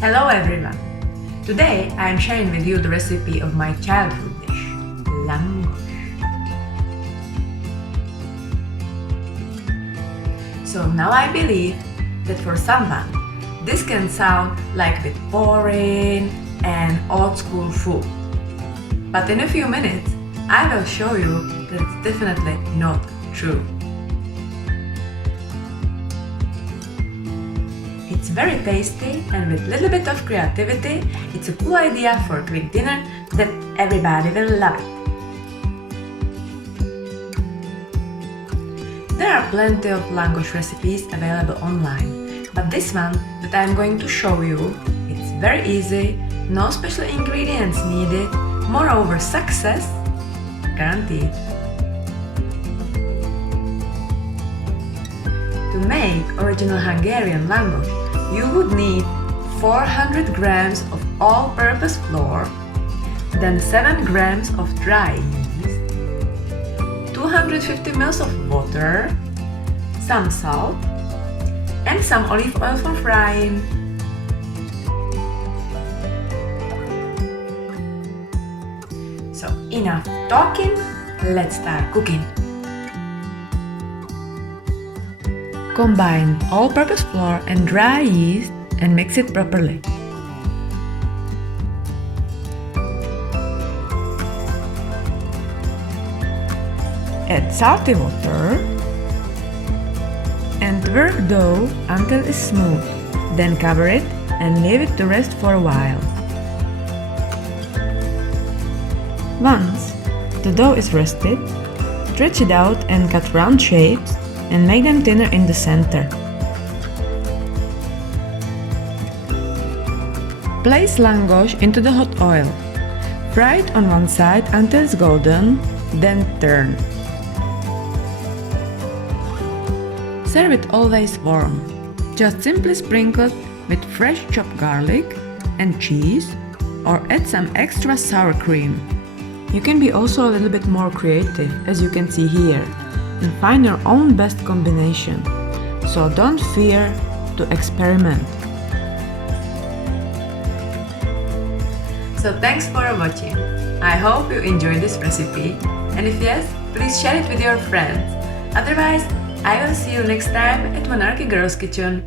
Hello everyone! Today I am sharing with you the recipe of my childhood dish, lángos. So now I believe that for someone this can sound like a bit boring and old school food. But in a few minutes I will show you that it's definitely not true. It's very tasty, and with a little bit of creativity, it's a cool idea for a quick dinner that everybody will love it. There are plenty of lángos recipes available online, but this one that I'm going to show you, it's very easy, no special ingredients needed, moreover success guaranteed. To make original Hungarian lángos, you would need 400 grams of all-purpose flour, then 7 grams of dry yeast, 250 ml of water, some salt, and some olive oil for frying. So enough talking, let's start cooking. Combine all-purpose flour and dry yeast and mix it properly. Add salty water and work dough until it's smooth. Then cover it and leave it to rest for a while. Once the dough is rested, stretch it out and cut round shapes and make them thinner in the center. Place lángos into the hot oil. Fry it on one side until it's golden, then turn. Serve it always warm. Just simply sprinkle it with fresh chopped garlic and cheese, or add some extra sour cream. You can be also a little bit more creative, as you can see here, and find your own best combination, so don't fear to experiment. So thanks for watching. I hope you enjoyed this recipe, and if yes, please share it with your friends. Otherwise, I will see you next time at Monarchy Girls Kitchen.